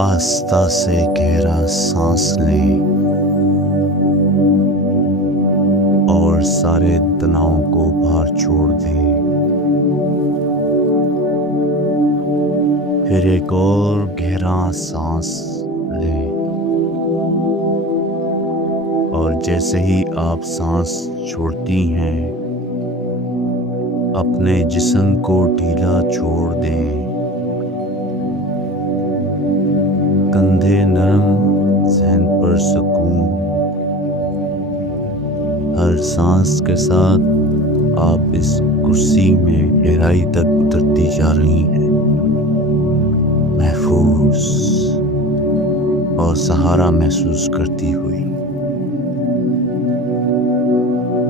آہستہ سے گہرا سانس لیں اور سارے تناؤ کو باہر چھوڑ دیں۔ پھر ایک اور گہرا سانس لیں اور جیسے ہی آپ سانس چھوڑتی ہیں اپنے جسم کو ڈھیلا چھوڑ دیں۔ کندھے نرم، ذہن پر سکون۔ ہر سانس کے ساتھ آپ اس کرسی میں گہرائی تک اترتی جا رہی ہیں، محفوظ اور سہارا محسوس کرتی ہوئی۔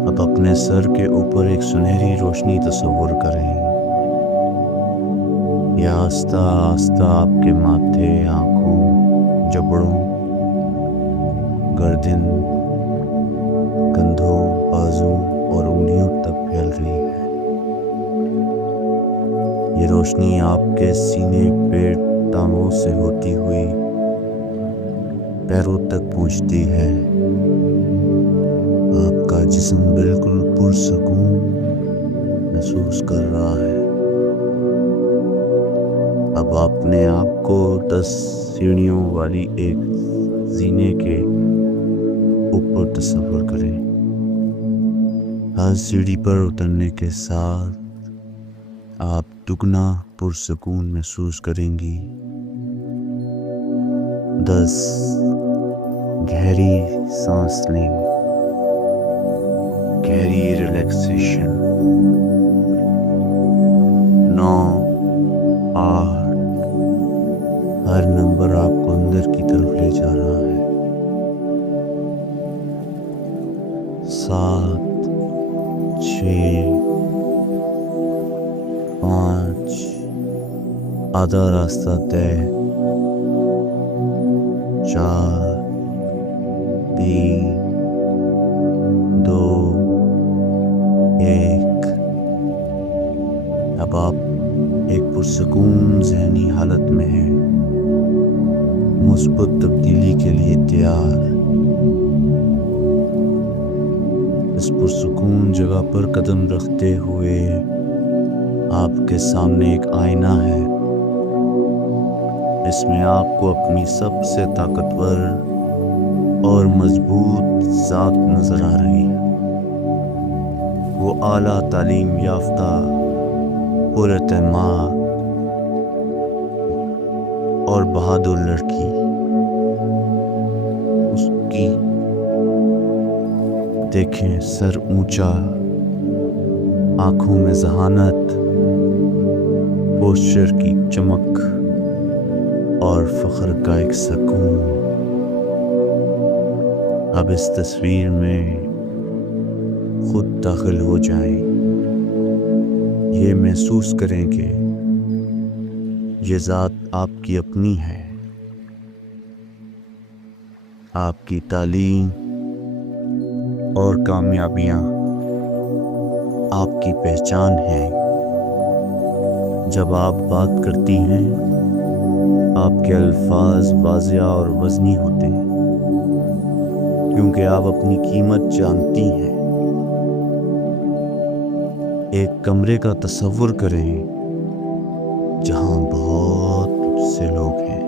اب اپنے سر کے اوپر ایک سنہری روشنی تصور کریں۔ یہ آہستہ آہستہ آپ کے ماتھے، آنکھوں، جبڑوں، گردن، کندھوں، بازو اور انگلیوں تک پھیل رہی ہے۔ یہ روشنی آپ کے سینے، پیٹ، ٹانگوں سے ہوتی ہوئی پیروں تک پہنچتی ہے۔ آپ کا جسم بالکل پرسکون محسوس کر رہا ہے۔ اب اپنے آپ کو 10 سیڑھیوں والی ایک زینے کے اوپر تصور کریں۔ ہر سیڑھی پر اترنے کے ساتھ آپ دگنا پرسکون محسوس کریں گی۔ 10 گہری سانس لیں، گہری ریلیکسیشن۔ 9، 8، ہر نمبر آپ کو اندر کی طرف لے جا رہا ہے۔ 7، 6، 5، آدھا راستہ طے۔ 4، 3، 2، 1۔ اب آپ ایک پرسکون ذہنی حالت میں ہیں، مثبت تبدیلی کے لیے تیار۔ اس پرسکون جگہ پر قدم رکھتے ہوئے آپ کے سامنے ایک آئینہ ہے۔ اس میں آپ کو اپنی سب سے طاقتور اور مضبوط ذات نظر آ رہی ہے۔ وہ اعلیٰ تعلیم یافتہ، پراعتماد اور بہادر لڑکی۔ اس کی دیکھیں سر اونچا، آنکھوں میں ذہانت، پوسچر کی چمک اور فخر کا ایک سکون۔ اب اس تصویر میں خود داخل ہو جائیں۔ یہ محسوس کریں کہ یہ ذات آپ کی اپنی ہے۔ آپ کی تعلیم اور کامیابیاں آپ کی پہچان ہیں۔ جب آپ بات کرتی ہیں آپ کے الفاظ واضح اور وزنی ہوتے ہیں، کیونکہ آپ اپنی قیمت جانتی ہیں۔ ایک کمرے کا تصور کریں جہاں بہت سے لوگ ہیں۔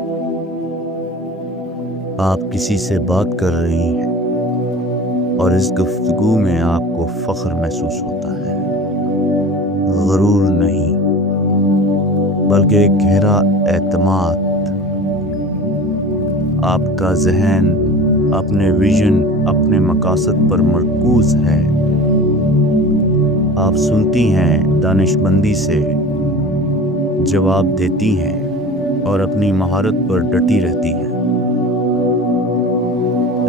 آپ کسی سے بات کر رہی ہیں اور اس گفتگو میں آپ کو فخر محسوس ہوتا ہے، غرور نہیں بلکہ ایک گہرا اعتماد۔ آپ کا ذہن اپنے ویژن، اپنے مقاصد پر مرکوز ہے۔ آپ سنتی ہیں، دانش مندی سے جواب دیتی ہیں اور اپنی مہارت پر ڈٹی رہتی ہیں۔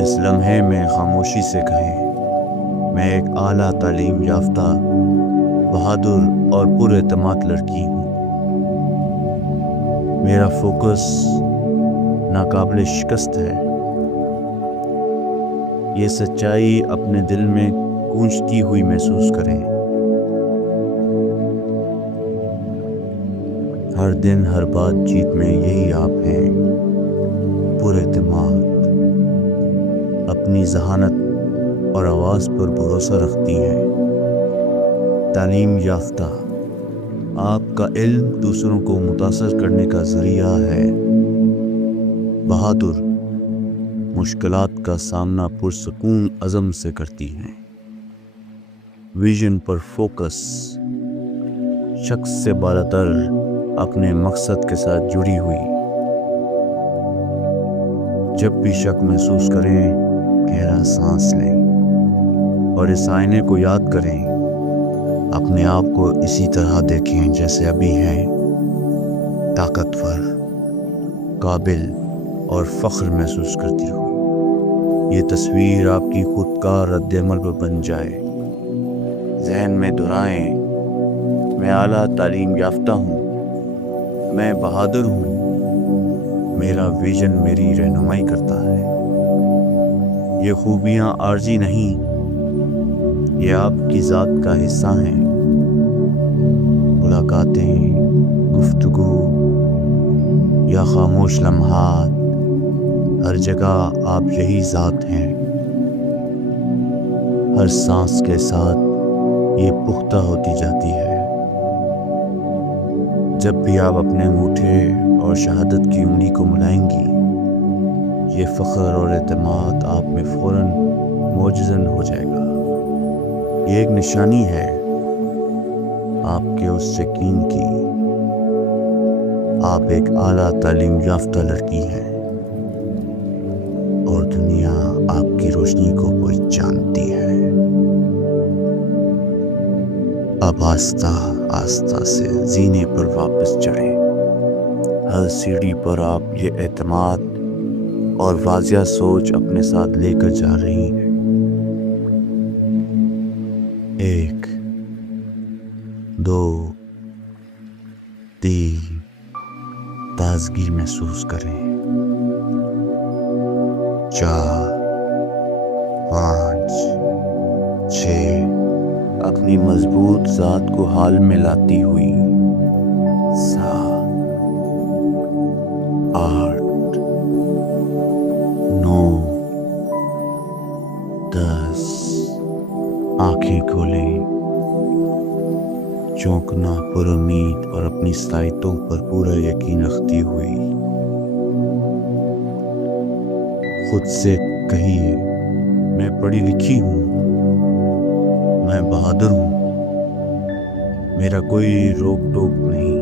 اس لمحے میں خاموشی سے کہیں، میں ایک اعلیٰ تعلیم یافتہ، بہادر اور پراعتماد لڑکی ہوں۔ میرا فوکس ناقابل شکست ہے۔ یہ سچائی اپنے دل میں گونجتی ہوئی محسوس کریں۔ ہر دن، ہر بات چیت میں یہی آپ ہیں، پر اعتماد، اپنی ذہانت اور آواز پر بھروسہ رکھتی ہیں۔ تعلیم یافتہ، آپ کا علم دوسروں کو متاثر کرنے کا ذریعہ ہے۔ بہادر، مشکلات کا سامنا پرسکون عزم سے کرتی ہیں۔ ویژن پر فوکس، شخص سے بالاتر اپنے مقصد کے ساتھ جڑی ہوئی۔ جب بھی شک محسوس کریں، گہرا سانس لیں اور اس آئینے کو یاد کریں۔ اپنے آپ کو اسی طرح دیکھیں جیسے ابھی ہیں، طاقتور، قابل اور فخر محسوس کرتی ہو۔ یہ تصویر آپ کی خود کا رد عمل پر بن جائے۔ ذہن میں دہرائیں، میں اعلیٰ تعلیم یافتہ ہوں، میں بہادر ہوں، میرا ویژن میری رہنمائی کرتا ہے۔ یہ خوبیاں عارضی نہیں، یہ آپ کی ذات کا حصہ ہیں۔ ملاقاتیں، گفتگو یا خاموش لمحات، ہر جگہ آپ یہی ذات ہیں۔ ہر سانس کے ساتھ یہ پختہ ہوتی جاتی ہے۔ جب بھی آپ اپنے انگوٹھے اور شہادت کی انگلی کو ملائیں گی، یہ فخر اور اعتماد آپ میں فوراً معجزن ہو جائے گا۔ یہ ایک نشانی ہے آپ کے اس یقین کی، آپ ایک اعلیٰ تعلیم یافتہ لڑکی ہیں اور دنیا آپ کی روشنی کو پہچانتی ہے۔ اب آہستہ آہستہ سے زینے پر واپس چڑھیں۔ ہر سیڑھی پر آپ یہ اعتماد اور واضح سوچ اپنے ساتھ لے کر جا رہی ہیں۔ 1 2 3 تازگی محسوس کریں۔ 4 5 6 اپنی مضبوط ذات کو حال میں لاتی ہوئی۔ 7 8 9 10 آنکھیں کھولیں، چونکنا پر امید اور اپنی صلاحیتوں پر پورا یقین رکھتی ہوئی۔ خود سے کہیے، میں پڑھی لکھی ہوں، میں بہادر ہوں، میرا کوئی روک ٹوک نہیں،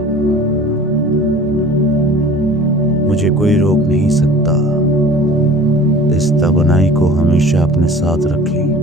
مجھے کوئی روک نہیں سکتا۔ اس توانائی کو ہمیشہ اپنے ساتھ رکھیں۔